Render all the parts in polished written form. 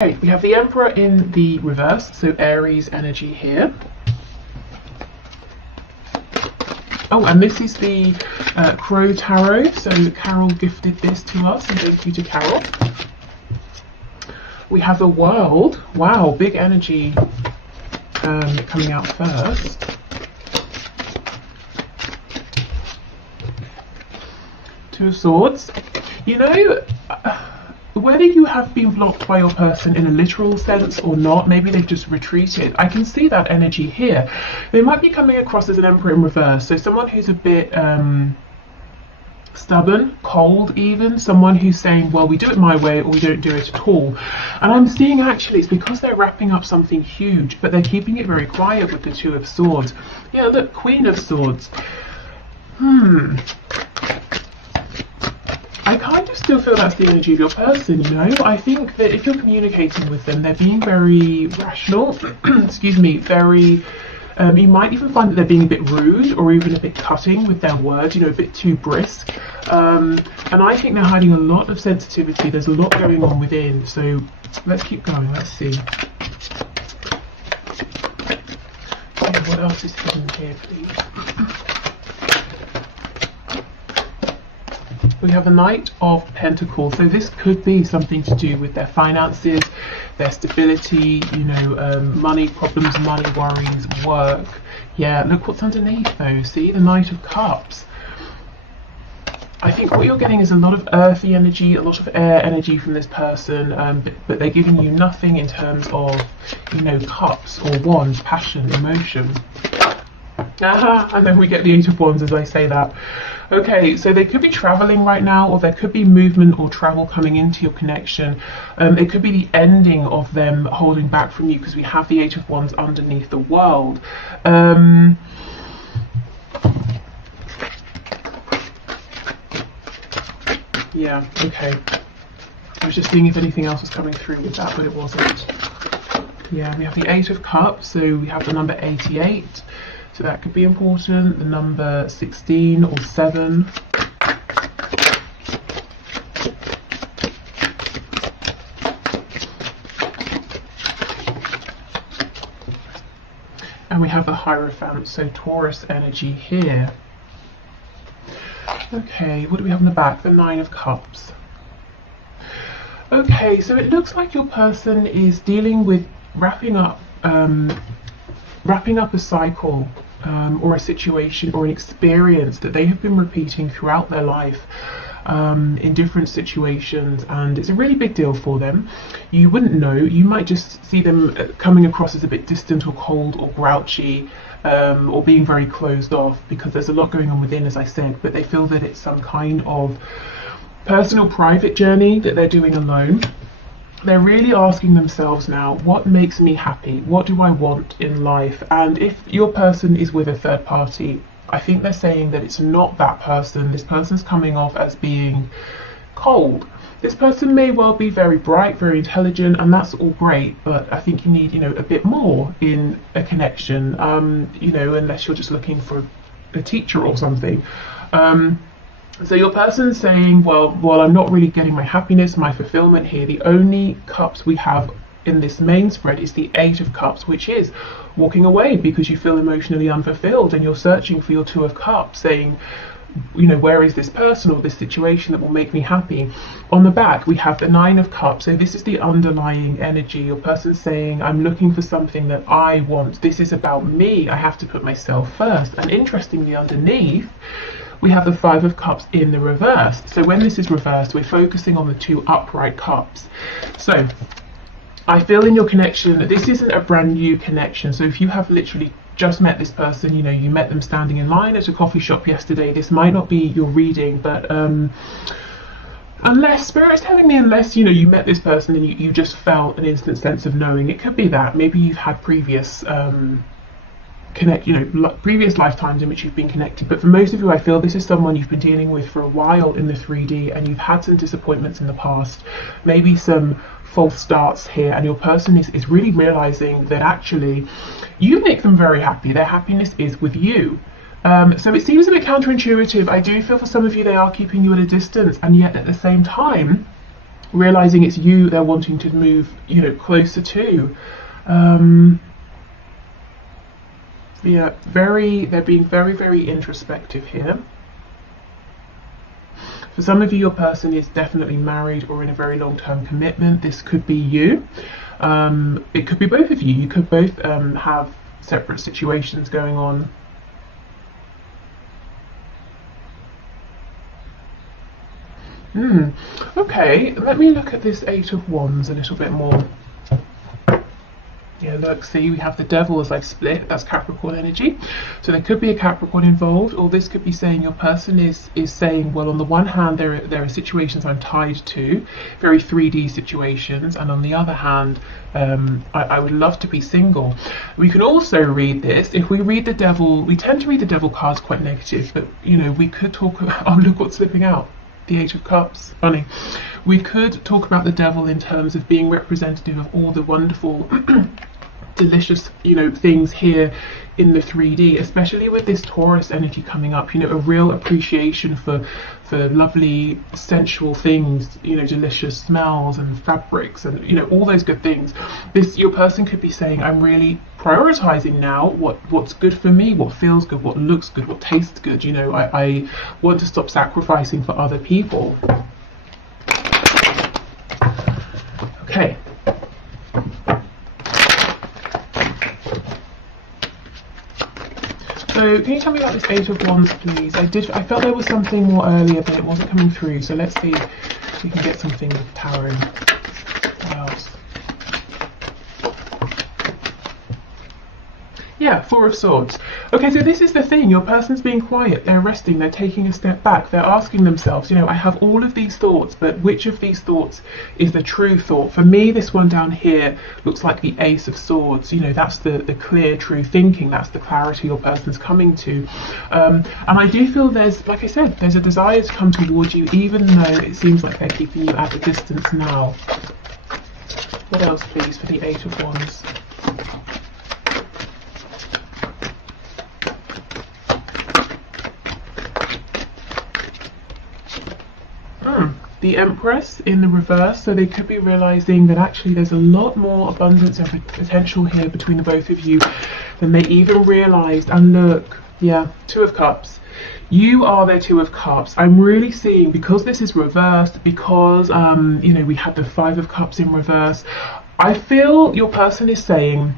Okay, we have the Emperor in the reverse, so Aries energy here. Oh, and this is the Crow Tarot, so Carol gifted this to us, and thank you to Carol. We have the World. Wow, big energy coming out first. Two of Swords. You know, whether you have been blocked by your person in a literal sense or not, maybe they've just retreated. I can see that energy here. They might be coming across as an Emperor in reverse, so someone who's a bit stubborn, cold even, someone who's saying, well, we do it my way or we don't do it at all. And I'm seeing actually it's because they're wrapping up something huge, but they're keeping it very quiet with the Two of Swords. Yeah, look, Queen of Swords. I kind of still feel that's the energy of your person, you know. I think that if you're communicating with them, they're being very rational, excuse me, very, you might even find that they're being a bit rude or even a bit cutting with their words, you know, a bit too brisk. And I think they're hiding a lot of sensitivity. There's a lot going on within. So let's keep going. Let's see. Okay, what else is hidden here, please? We have a Knight of Pentacles, so this could be something to do with their finances, their stability, you know, money problems, money worries, work. Yeah, look what's underneath though, see, the Knight of Cups. I think what you're getting is a lot of earthy energy, a lot of air energy from this person, but they're giving you nothing in terms of, you know, cups or wands, passion, emotion. And then we get the Eight of Wands as I say that. Okay, so they could be traveling right now, or there could be movement or travel coming into your connection. It could be the ending of them holding back from you because we have the Eight of Wands underneath the World. Yeah, okay. I was just seeing if anything else was coming through with that, but it wasn't. Yeah, we have the Eight of Cups, so we have the number 88. So that could be important, the number 16 or 7. And we have the Hierophant, so Taurus energy here. Okay, what do we have in the back? The Nine of Cups. Okay, so it looks like your person is dealing with wrapping up a cycle. Or a situation or an experience that they have been repeating throughout their life in different situations, and it's a really big deal for them. You wouldn't know, you might just see them coming across as a bit distant or cold or grouchy or being very closed off because there's a lot going on within, as I said, but they feel that it's some kind of personal private journey that they're doing alone. They're really asking themselves now, what makes me happy? What do I want in life? And if your person is with a third party, I think they're saying that it's not that person. This person's coming off as being cold. This person may well be very bright, very intelligent, and that's all great, but I think you need, you know, a bit more in a connection, you know, unless you're just looking for a teacher or something. So your person's saying, well, I'm not really getting my happiness, my fulfillment here. The only cups we have in this main spread is the Eight of Cups, which is walking away because you feel emotionally unfulfilled and you're searching for your Two of Cups, saying, you know, where is this person or this situation that will make me happy? On the back, we have the Nine of Cups. So this is the underlying energy. Your person's saying, I'm looking for something that I want. This is about me. I have to put myself first. And interestingly, underneath, we have the Five of Cups in the reverse. So when this is reversed, we're focusing on the two upright cups. So I feel in your connection that this isn't a brand new connection. So if you have literally just met this person, you know, you met them standing in line at a coffee shop yesterday, this might not be your reading, but unless Spirit's telling me, unless, you know, you met this person and you just felt an instant sense of knowing, it could be that maybe you've had previous previous lifetimes in which you've been connected. But for most of you, I feel this is someone you've been dealing with for a while in the 3D, and you've had some disappointments in the past, maybe some false starts here, and your person is really realizing that actually you make them very happy. Their happiness is with you. So it seems a bit counterintuitive. I do feel for some of you they are keeping you at a distance, and yet at the same time realizing it's you they're wanting to move, you know, closer to. Yeah, they're being very, very introspective here. For some of you, your person is definitely married or in a very long-term commitment. This could be you. It could be both of you. You could both have separate situations going on. Okay, let me look at this Eight of Wands a little bit more. Yeah, look, see, we have the Devil as I've split. That's Capricorn energy. So there could be a Capricorn involved, or this could be saying your person is saying, well, on the one hand, there are situations I'm tied to, very 3D situations, and on the other hand, I would love to be single. We can also read this. If we read the Devil, we tend to read the Devil cards quite negative, but, you know, we could talk about, oh, look what's slipping out. The Eight of Cups, funny. We could talk about the Devil in terms of being representative of all the wonderful, delicious, you know, things here in the 3D, especially with this Taurus energy coming up. You know, a real appreciation for lovely, sensual things. You know, delicious smells and fabrics, and you know, all those good things. Your person could be saying, I'm really prioritizing now what's good for me, what feels good, what looks good, what tastes good. You know, I want to stop sacrificing for other people. Okay. So can you tell me about this Eight of Wands, please? I felt there was something more earlier, but it wasn't coming through. So let's see if we can get something with tarot. What else? Yeah, Four of Swords. Okay, so this is the thing. Your person's being quiet. They're resting. They're taking a step back. They're asking themselves, you know, I have all of these thoughts, but which of these thoughts is the true thought? For me, this one down here looks like the Ace of Swords. You know, that's the clear, true thinking. That's the clarity your person's coming to. And I do feel there's, like I said, there's a desire to come towards you, even though it seems like they're keeping you at a distance now. What else, please, for the Eight of Wands? The Empress in the reverse, so they could be realizing that actually there's a lot more abundance and potential here between the both of you than they even realized. And look, yeah, Two of Cups. You are their Two of Cups. I'm really seeing, because this is reversed, because you know, we had the Five of Cups in reverse, I feel your person is saying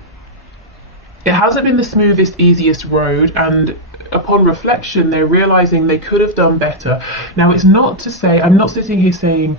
it hasn't been the smoothest, easiest road, and upon reflection, they're realizing they could have done better. Now, it's not to say, I'm not sitting here saying,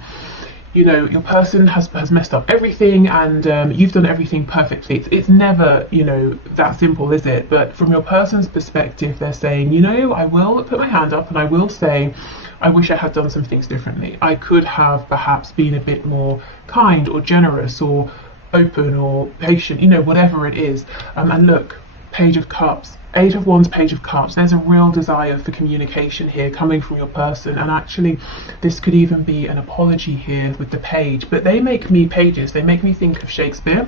you know, your person has messed up everything and you've done everything perfectly. It's never, you know, that simple, is it? But from your person's perspective, they're saying, you know, I will put my hand up and I will say, I wish I had done some things differently. I could have perhaps been a bit more kind or generous or open or patient, you know, whatever it is. And look, Page of Cups. Eight of Wands, Page of Cups. There's a real desire for communication here coming from your person, and actually this could even be an apology here with the page. But they make me, pages, they make me think of Shakespeare.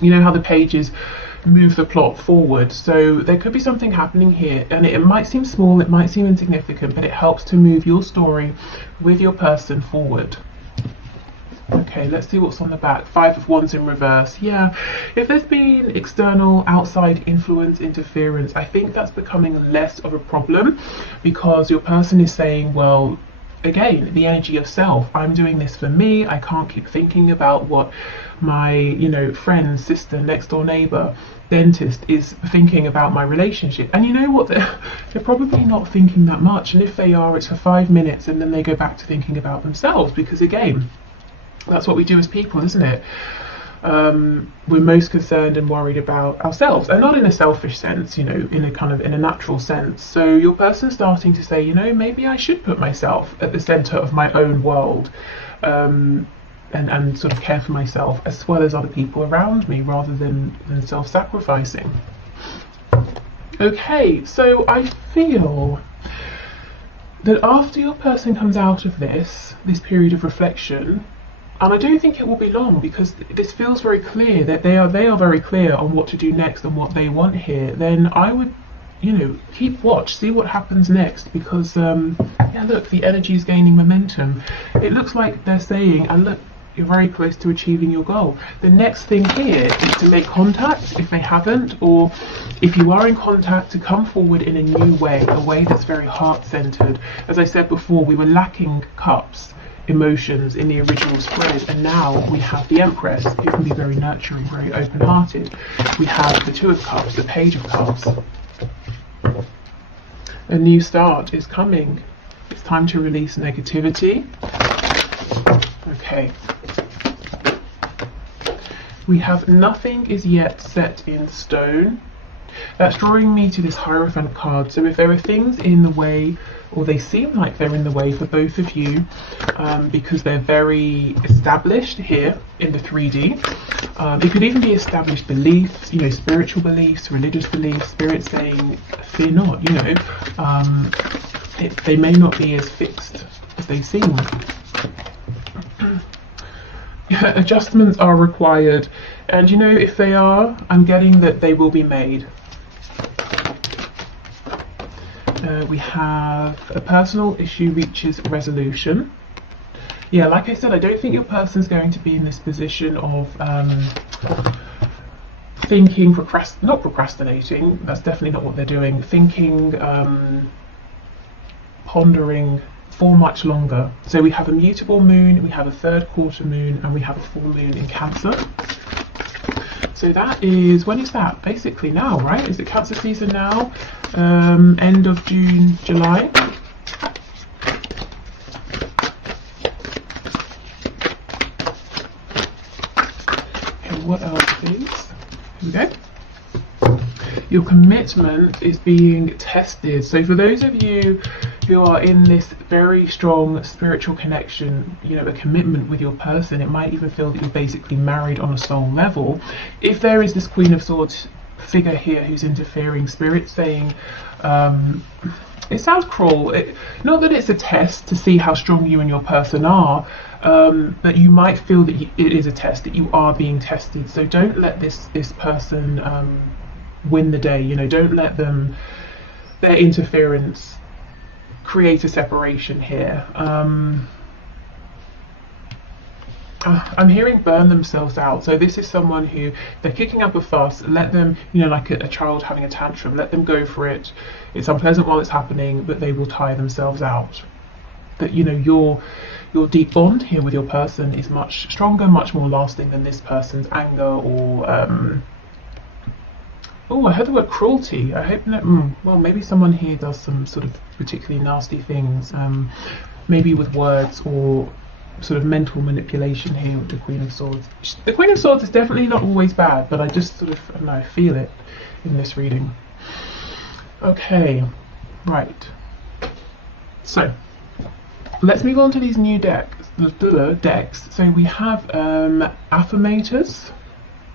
You know how the pages move the plot forward, so there could be something happening here, and it might seem small, it might seem insignificant, but it helps to move your story with your person forward. Okay, let's see what's on the back. Five of Wands in reverse. Yeah, if there's been external, outside influence, interference, I think that's becoming less of a problem, because your person is saying, well, again, the energy of self. I'm doing this for me. I can't keep thinking about what my, you know, friend, sister, next door neighbor, dentist is thinking about my relationship. And you know what? They're probably not thinking that much. And if they are, it's for 5 minutes and then they go back to thinking about themselves, because again, that's what we do as people, isn't it? We're most concerned and worried about ourselves, and not in a selfish sense, you know, in a kind of in a natural sense. So your person's starting to say, you know, maybe I should put myself at the center of my own world, and sort of care for myself as well as other people around me, rather than self-sacrificing. Okay, so I feel that after your person comes out of this period of reflection, and I don't think it will be long, because this feels very clear that they are very clear on what to do next and what they want here, then I would you know, keep watch, see what happens next, because yeah, look, the energy is gaining momentum. It looks like they're saying, and look, you're very close to achieving your goal. The next thing here is to make contact if they haven't, or if you are in contact, to come forward in a new way, a way that's very heart-centered. As I said before, we were lacking cups, emotions in the original spread, and now we have the Empress, who can be very nurturing, very open-hearted. We have the Two of Cups, the Page of Cups. A new start is coming. It's time to release negativity. Okay. We have nothing is yet set in stone. That's drawing me to this Hierophant card. So if there are things in the way, or they seem like they're in the way for both of you, because they're very established here in the 3D. It could even be established beliefs, you know, spiritual beliefs, religious beliefs, spirit saying, fear not, you know. They may not be as fixed as they seem. Adjustments are required, and you know, if they are, I'm getting that they will be made. We have a personal issue reaches resolution. Yeah, like I said, I don't think your person's going to be in this position of thinking, not procrastinating, that's definitely not what they're doing, thinking, pondering for much longer. So we have a mutable moon, we have a third quarter moon, and we have a full moon in Cancer. So that is, when is that? Basically now, right? Is it Cancer season now? End of June, July. Okay, what else is? Here we go. Your commitment is being tested. So for those of you who are in this very strong spiritual connection, you know, a commitment with your person, it might even feel that you're basically married on a soul level. If there is this Queen of Swords figure here who's interfering, spirit saying, it sounds cruel, not that it's a test to see how strong you and your person are, but you might feel that it is a test, that you are being tested. So don't let this person win the day, you know, don't let them, their interference, create a separation here. I'm hearing burn themselves out. So this is someone who, they're kicking up a fuss, let them, you know, like a child having a tantrum, let them go for it. It's unpleasant while it's happening, but they will tire themselves out. That, you know, your deep bond here with your person is much stronger, much more lasting than this person's anger or oh, I heard the word cruelty. I hope that, well, maybe someone here does some sort of particularly nasty things, maybe with words or sort of mental manipulation here with the Queen of Swords. The Queen of Swords is definitely not always bad, but I just sort of, I don't know, feel it in this reading. Okay, right. So, let's move on to these new decks. So we have affirmators.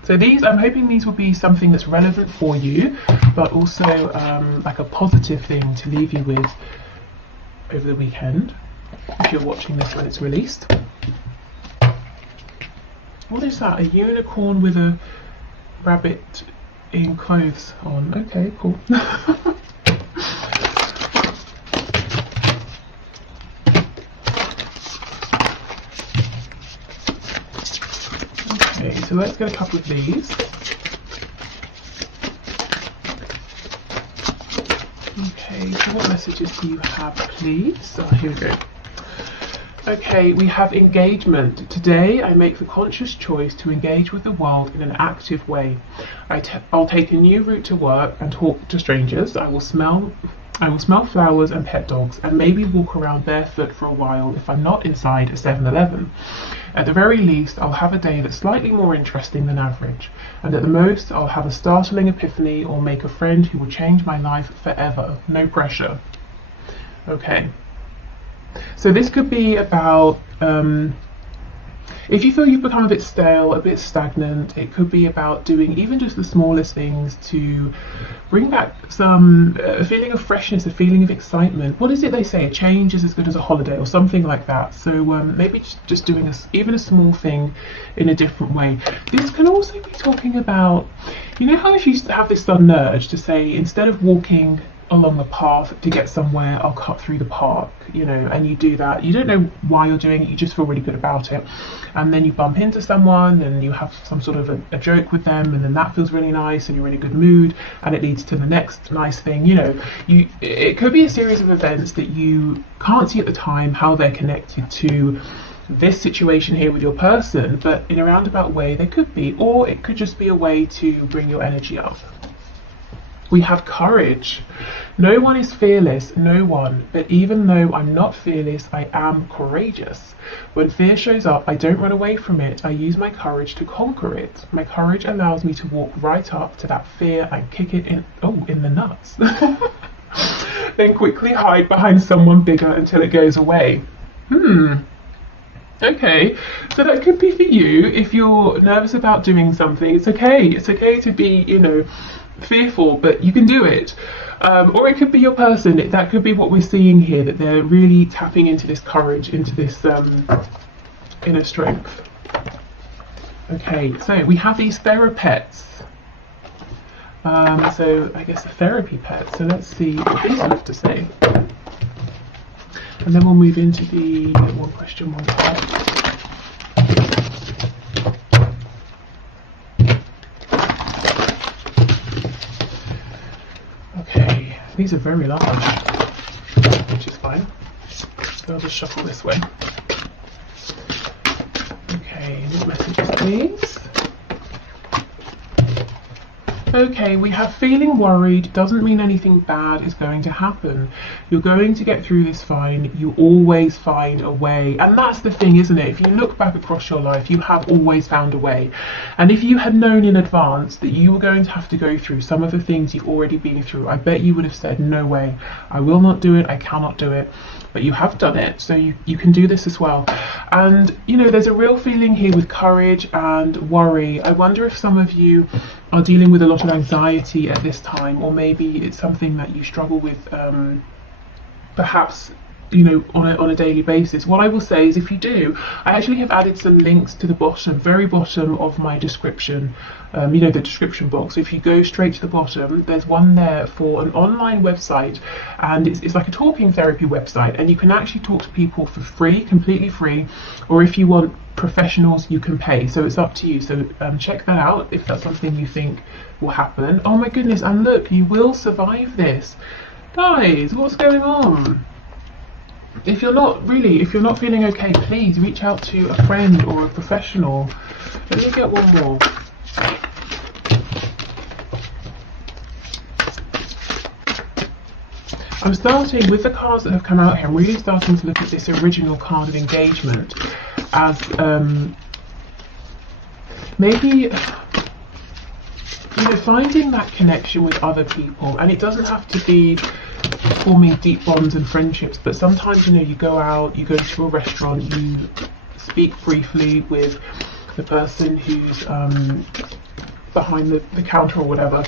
So these, I'm hoping these will be something that's relevant for you, but also like a positive thing to leave you with over the weekend, if you're watching this when it's released. What is that? A unicorn with a rabbit in clothes on. Okay, cool. Okay, so let's get a couple of these. Okay, so what messages do you have, please? Oh, here we go. Okay, we have engagement. Today I make the conscious choice to engage with the world in an active way. I'll take a new route to work and talk to strangers. I will smell flowers and pet dogs, and maybe walk around barefoot for a while if I'm not inside a 7-Eleven. At the very least, I'll have a day that's slightly more interesting than average, and at the most, I'll have a startling epiphany or make a friend who will change my life forever. No pressure. Okay. So this could be about, if you feel you've become a bit stale, a bit stagnant, it could be about doing even just the smallest things to bring back some a feeling of freshness, a feeling of excitement. What is it they say? A change is as good as a holiday, or something like that. So maybe just doing even a small thing in a different way. This can also be talking about, You know how if you have this sudden urge to say, instead of walking along the path to get somewhere, I'll cut through the park, you know, and you do that. You don't know why you're doing it, you just feel really good about it. And then you bump into someone and you have some sort of a joke with them, and then that feels really nice and you're in a good mood, and it leads to the next nice thing. You know, it could be a series of events that you can't see at the time how they're connected to this situation here with your person, but in a roundabout way they could be, or it could just be a way to bring your energy up. We have courage. No one is fearless, no one, but even though I'm not fearless, I am courageous. When fear shows up, I don't run away from it, I use my courage to conquer it. My courage allows me to walk right up to that fear and kick it in the nuts. Then quickly hide behind someone bigger until it goes away. Okay, so that could be for you if you're nervous about doing something. It's okay to be, you know, fearful, but you can do it. Or it could be your person. That could be what we're seeing here, that they're really tapping into this courage, into this inner strength. Okay, so we have these therapests. So I guess a therapy pet. So let's see what these have to say. And then we'll move into the one question, one card. Okay, these are very large, which is fine. So I'll just shuffle this way. Okay, what messages, please? Okay, we have feeling worried doesn't mean anything bad is going to happen. You're going to get through this fine. You always find a way. And that's the thing, isn't it? If you look back across your life, you have always found a way. And if you had known in advance that you were going to have to go through some of the things you've already been through, I bet you would have said, no way, I will not do it, I cannot do it. But you have done it, so you can do this as well. And, you know, there's a real feeling here with courage and worry. I wonder if some of you are dealing with a lot of anxiety at this time, or maybe it's something that you struggle with perhaps, you know, on a daily basis. What I will say is, if you do, I actually have added some links to the bottom, very bottom of my description, you know, the description box. If you go straight to the bottom, there's one there for an online website, and it's like a talking therapy website, and you can actually talk to people for free, completely free, or if you want professionals, you can pay. So it's up to you. So check that out if that's something you think will happen. Oh my goodness, and look, you will survive this. Guys, what's going on? If you're not feeling okay, please reach out to a friend or a professional. Let me get one more. I'm starting with the cards that have come out here. I'm really starting to look at this original card of engagement as maybe, you know, finding that connection with other people. And it doesn't have to be forming deep bonds and friendships, but sometimes, you know, you go out, you go to a restaurant, you speak briefly with the person who's behind the counter or whatever,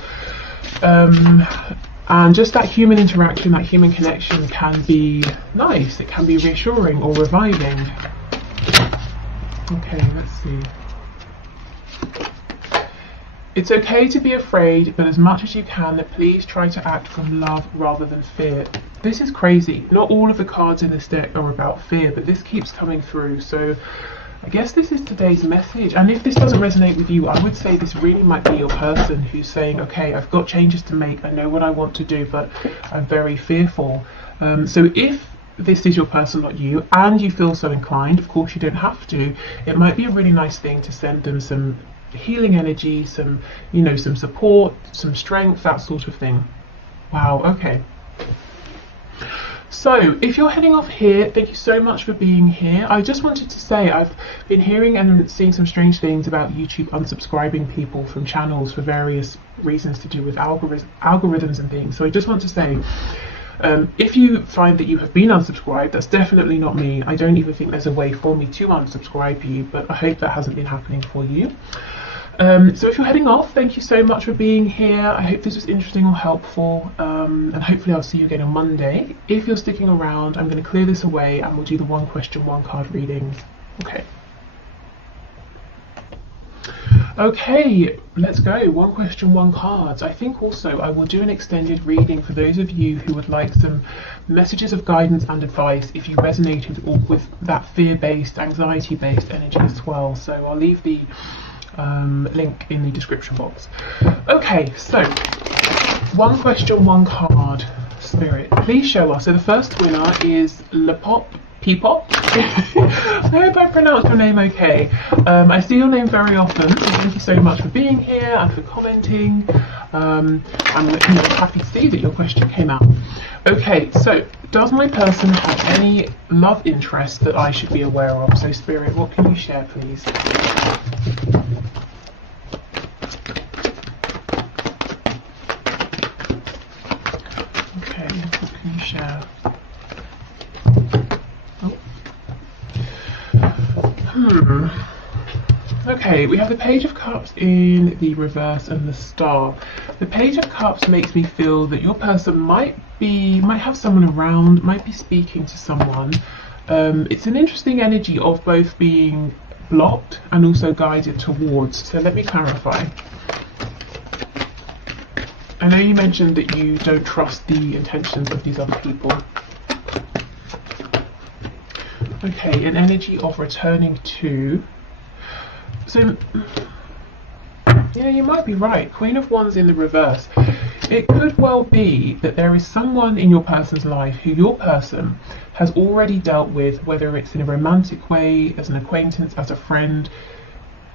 and just that human interaction, that human connection can be nice. It can be reassuring or reviving. Okay, let's see. It's okay to be afraid, but as much as you can, please try to act from love rather than fear. This is crazy. Not all of the cards in this deck are about fear, but this keeps coming through. So I guess this is today's message. And if this doesn't resonate with you, I would say this really might be your person who's saying, okay, I've got changes to make. I know what I want to do, but I'm very fearful. So if this is your person, not you, and you feel so inclined, of course you don't have to, it might be a really nice thing to send them some healing energy, some, you know, some support, some strength, that sort of thing. Wow, okay. So if you're heading off here, thank you so much for being here. I just wanted to say I've been hearing and seeing some strange things about YouTube unsubscribing people from channels for various reasons to do with algorithms and things. So I just want to say, if you find that you have been unsubscribed, that's definitely not me. I don't even think there's a way for me to unsubscribe you, but I hope that hasn't been happening for you. So if you're heading off, thank you so much for being here. I hope this was interesting or helpful, and hopefully I'll see you again on Monday. If you're sticking around, I'm going to clear this away and we'll do the one question, one card readings. Okay. Okay, let's go. One question, one cards. I think also I will do an extended reading for those of you who would like some messages of guidance and advice if you resonated with that fear-based, anxiety-based energy as well. So I'll leave the link in the description box. Okay, so one question, one card. Spirit, please show us. So the first winner is Lepop. Peepop. I hope I pronounced your name okay. I see your name very often, so thank you so much for being here and for commenting. I'm happy to see that your question came out. Okay, so does my person have any love interests that I should be aware of? So Spirit, what can you share, please? Okay, what can you share? Okay, we have the Page of Cups in the reverse and the Star. The Page of Cups makes me feel that your person might have someone around, might be speaking to someone. It's an interesting energy of both being blocked and also guided towards. So let me clarify. I know you mentioned that you don't trust the intentions of these other people. Okay, an energy of returning to. So, yeah, you might be right. Queen of Wands in the reverse. It could well be that there is someone in your person's life who your person has already dealt with, whether it's in a romantic way, as an acquaintance, as a friend,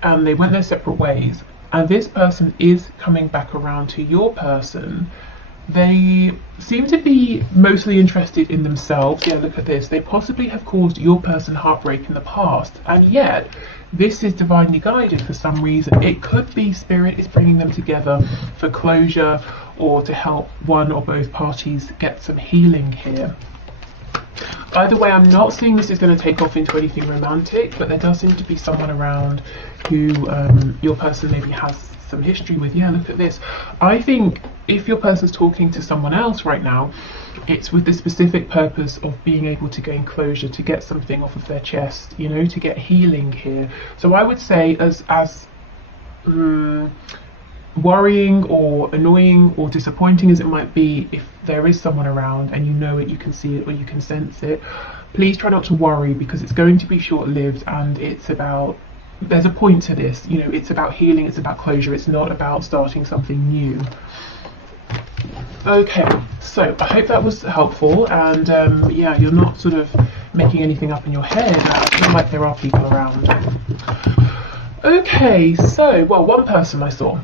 and they went their separate ways. And this person is coming back around to your person. They seem to be mostly interested in themselves. Yeah, look at this. They possibly have caused your person heartbreak in the past, and yet this is divinely guided for some reason. It could be Spirit is bringing them together for closure or to help one or both parties get some healing here. Either way, I'm not seeing this is going to take off into anything romantic, but there does seem to be someone around who your person maybe has some history with. Yeah, look at this. I think if your person's talking to someone else right now, it's with the specific purpose of being able to gain closure, to get something off of their chest, you know, to get healing here. So I would say as worrying or annoying or disappointing as it might be, if there is someone around and you know it, you can see it or you can sense it, please try not to worry, because it's going to be short-lived, and it's about, there's a point to this, you know, it's about healing, it's about closure, it's not about starting something new. Okay, so I hope that was helpful, and yeah, you're not sort of making anything up in your head. I feel like there are people around. Okay, so, well, one person I saw.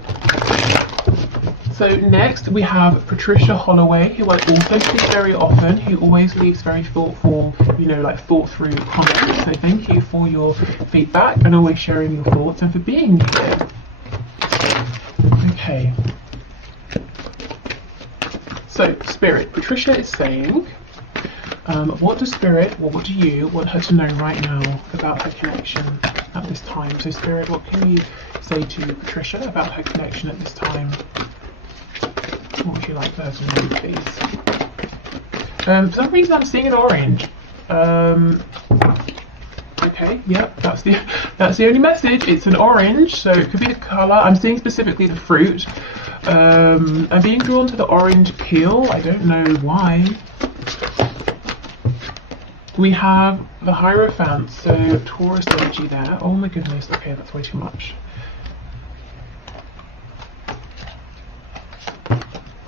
So next we have Patricia Holloway, who I also see very often, who always leaves very thoughtful, you know, like thought through comments. So thank you for your feedback and always sharing your thoughts and for being here. Okay. So Spirit, Patricia is saying, what does Spirit, or what do you want her to know right now about her connection at this time? So Spirit, what can you say to Patricia about her connection at this time? What would you like her to know, please? For some reason I'm seeing an orange. Okay, yep, that's the only message. It's an orange, so it could be the colour. I'm seeing specifically the fruit. I'm being drawn to the orange peel. I don't know why. We have the Hierophant, so Taurus energy there. Oh my goodness, okay, that's way too much.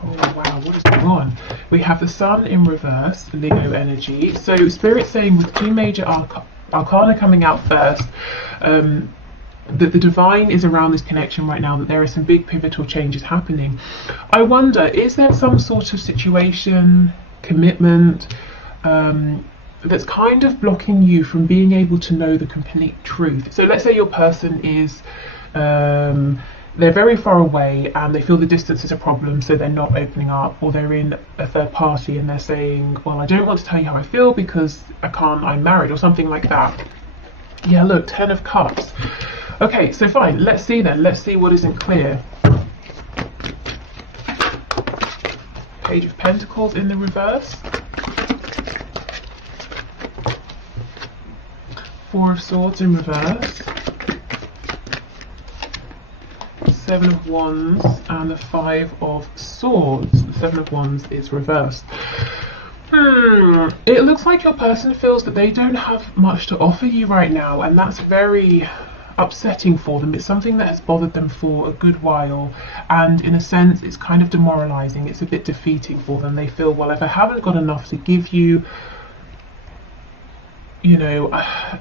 Oh wow, what is going on? We have the Sun in reverse, Leo energy. So Spirit saying with two major arcana coming out first, that the divine is around this connection right now, that there are some big pivotal changes happening. I wonder, is there some sort of situation, commitment, that's kind of blocking you from being able to know the complete truth? So let's say your person is, they're very far away and they feel the distance is a problem, so they're not opening up, or they're in a third party and they're saying, well, I don't want to tell you how I feel because I'm married, or something like that. Yeah, look, 10 of Cups. Okay, so fine, let's see then. Let's see what isn't clear. Page of Pentacles in the reverse. Four of Swords in reverse. Seven of Wands and the Five of Swords. The Seven of Wands is reversed. It looks like your person feels that they don't have much to offer you right now, and that's very upsetting for them. It's something that has bothered them for a good while, and in a sense it's kind of demoralizing. It's a bit defeating for them. They feel, well, if I haven't got enough to give you, you know,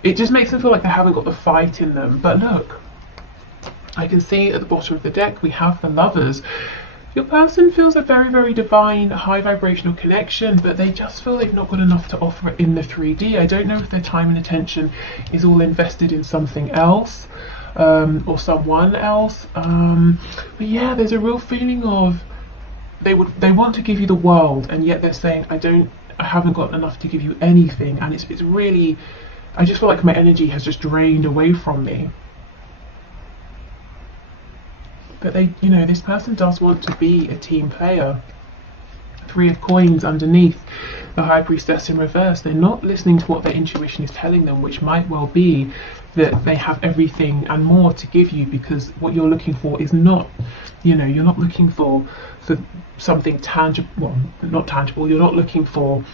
it just makes them feel like they haven't got the fight in them. But look, I can see at the bottom of the deck we have the Lovers. Your person feels a very, very divine, high vibrational connection, but they just feel they've not got enough to offer in the 3D. I don't know if their time and attention is all invested in something else, or someone else. But yeah, there's a real feeling of they want to give you the world, and yet they're saying, I haven't got enough to give you anything. And it's really, I just feel like my energy has just drained away from me. But they, you know, this person does want to be a team player. Three of Coins underneath, the High Priestess in reverse. They're not listening to what their intuition is telling them, which might well be that they have everything and more to give you, because what you're looking for is not, you know, you're not looking for something tangible, well, not tangible, you're not looking for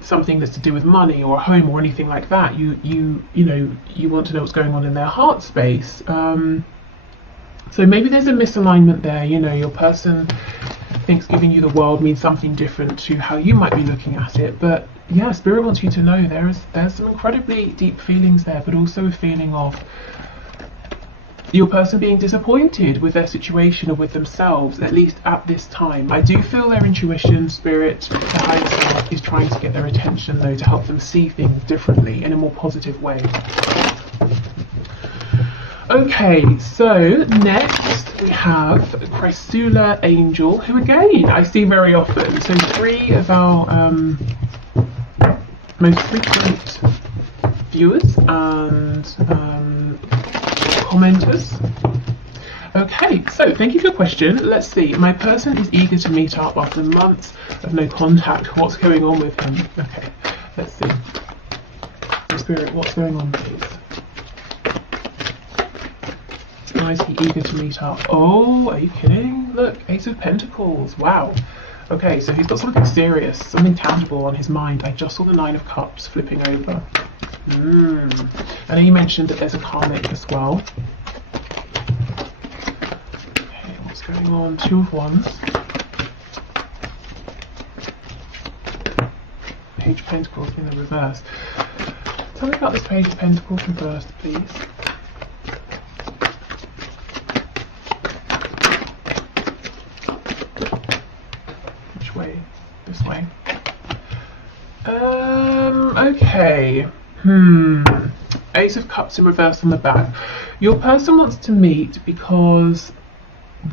something that's to do with money or a home or anything like that. You know, you want to know what's going on in their heart space. So maybe there's a misalignment there. You know, your person thinks giving you the world means something different to how you might be looking at it. But yeah, Spirit wants you to know there's some incredibly deep feelings there, but also a feeling of your person being disappointed with their situation or with themselves, at least at this time. I do feel their intuition, Spirit, the higher self, is trying to get their attention though, to help them see things differently in a more positive way. Okay, so next we have Chrysula Angel, who again I see very often. So three of our most frequent viewers and commenters. Okay, so thank you for your question. Let's see. My person is eager to meet up after months of no contact. What's going on with him? Okay, let's see. Spirit, what's going on, please? Why is he eager to meet up? Oh, are you kidding? Look, Ace of Pentacles. Wow. Okay, so he's got something serious, something tangible on his mind. I just saw the Nine of Cups flipping over. I know you mentioned that there's a karmic as well. Okay, what's going on? Two of Wands. Page of Pentacles in the reverse. Tell me about this Page of Pentacles reversed, please. This way. Okay. Ace of Cups in reverse on the back. Your person wants to meet because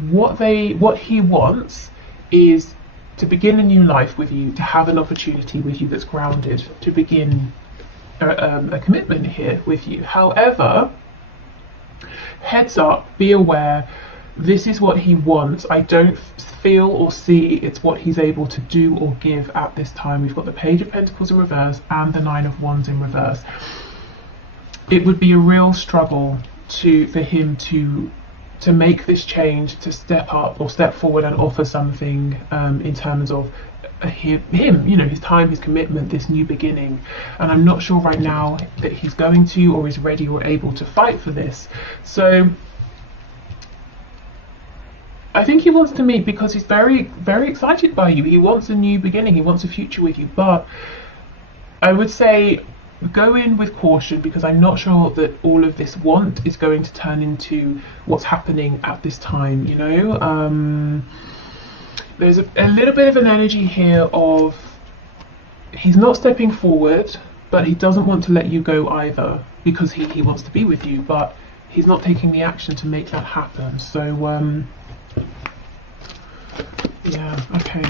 what he wants is to begin a new life with you, to have an opportunity with you that's grounded, to begin a commitment here with you. However, heads up, be aware, this is what he wants. I don't feel or see it's what he's able to do or give at this time. We've got the Page of Pentacles in reverse and the Nine of Wands in reverse. It would be a real struggle for him to make this change, to step up or step forward and offer something in terms of him, you know, his time, his commitment, this new beginning. And I'm not sure right now that he's going to or is ready or able to fight for this. So I think he wants to meet because he's very, very excited by you. He wants a new beginning. He wants a future with you. But I would say go in with caution, because I'm not sure that all of this want is going to turn into what's happening at this time, you know. There's a little bit of an energy here of he's not stepping forward, but he doesn't want to let you go either, because he wants to be with you, but he's not taking the action to make that happen. So yeah, okay.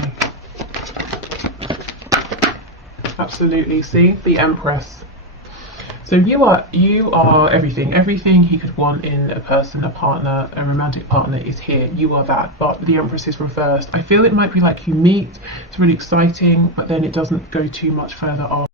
Absolutely. See, the Empress. So you are everything he could want in a person, a partner, a romantic partner is here. You are that. But the Empress is reversed. I feel it might be like you meet, it's really exciting, but then it doesn't go too much further off.